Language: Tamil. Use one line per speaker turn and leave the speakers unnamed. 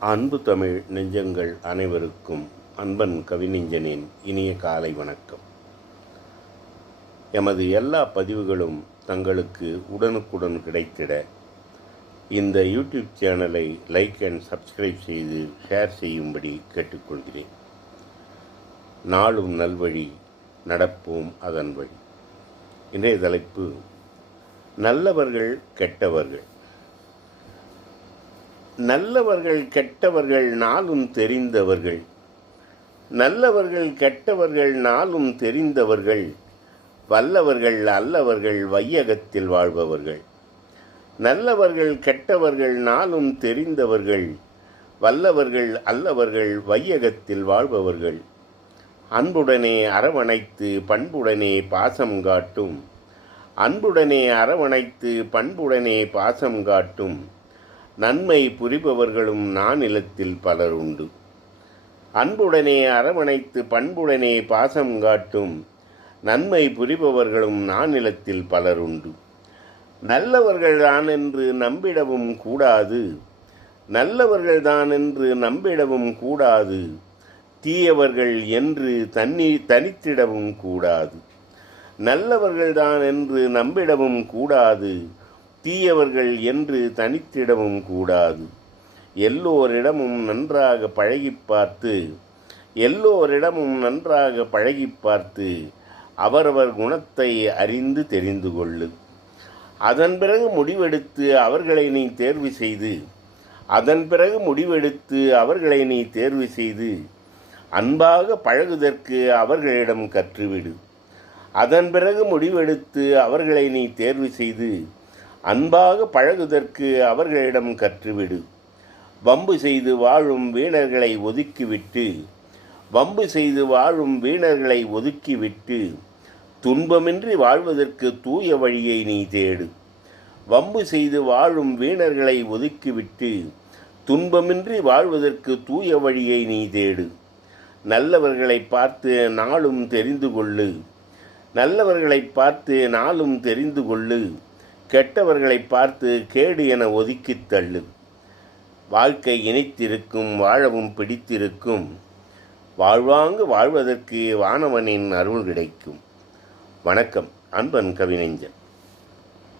அன்பு தமிழ் நெஞ்சங்கள் அனைவருக்கும் அன்பன் கவிநெஞ்சனின் இனிய காலை வணக்கம். எமது எல்லா பதிவுகளும் தங்களுக்கு உடனுக்குடன் கிடைத்திட இந்த யூடியூப் சேனலை லைக் அண்ட் சப்ஸ்கிரைப் செய்து ஷேர் செய்யும்படி கேட்டுக்கொள்கிறேன். நாளும் நல்வழி நடப்போம் அதன் வழி. இன்றைய தலைப்பு நல்லவர்கள் கெட்டவர்கள். நல்லவர்கள் கெட்டவர்கள் நாளும் தெரிந்தவர்கள். நல்லவர்கள் கெட்டவர்கள் நாளும் தெரிந்தவர்கள். வல்லவர்கள் அல்லவர்கள் வையகத்தில் வாழ்பவர்கள். நல்லவர்கள் கெட்டவர்கள் நாளும் தெரிந்தவர்கள். வல்லவர்கள் அல்லவர்கள் வையகத்தில் வாழ்பவர்கள். அன்புடனே அரவணைத்து பண்புடனே பாசம் காட்டும். அன்புடனே அரவணைத்து பண்புடனே பாசம் காட்டும். நன்மை புரிபவர்களும் நானிலத்தில் பலர் உண்டு. அன்புடனே அரவணைத்து பண்புடனே பாசம் காட்டும் நன்மை புரிபவர்களும் நானிலத்தில் பலர் உண்டு. நல்லவர்கள்தான் என்று நம்பிடவும் கூடாது. நல்லவர்கள்தான் என்று நம்பிடவும் கூடாது. தீயவர்கள் என்று தண்ணி தனித்திடவும் கூடாது. நல்லவர்கள்தான் என்று நம்பிடவும் கூடாது. தீயவர்கள் என்று தனித்திடவும் கூடாது. எல்லோரிடமும் நன்றாக பழகி பார்த்து எல்லோரிடமும் நன்றாக பழகி பார்த்து அவரவர் குணத்தை அறிந்து தெரிந்து கொள்ளு. அதன் பிறகு முடிவெடுத்து அவர்களை நீ தேர்வு செய்து அதன் பிறகு முடிவெடுத்து அவர்களை நீ தேர்வு செய்து அன்பாக பழகுதற்கு அவர்களிடம் கற்றுவிடு. அதன் பிறகு முடிவெடுத்து அவர்களை நீ தேர்வு செய்து அன்பாக பழகுதற்கு அவர்களிடம் கற்றுவிடு. வம்பு செய்து வாழும் வீணர்களை ஒதுக்கிவிட்டு வம்பு செய்து வாழும் வீணர்களை ஒதுக்கிவிட்டு துன்பமின்றி வாழ்வதற்கு தூய வழியை நீ தேடு. வம்பு செய்து வாழும் வீணர்களை ஒதுக்கிவிட்டு துன்பமின்றி வாழ்வதற்கு தூய வழியை நீ தேடு. நல்லவர்களை பார்த்து நாளும் தெரிந்து கொள்ளு. நல்லவர்களை பார்த்து நாளும் தெரிந்து கொள்ளு. கெட்டவர்களை பார்த்து கேடு என ஒதுக்கித் தள்ளு வாழ்க்கை இணைத்திருக்கும் வாழவும் பிடித்திருக்கும். வாழ்வாங்கு வாழ்வதற்கு வானவனின் அருள் கிடைக்கும். வணக்கம் அன்பன் கவிநெஞ்சன்.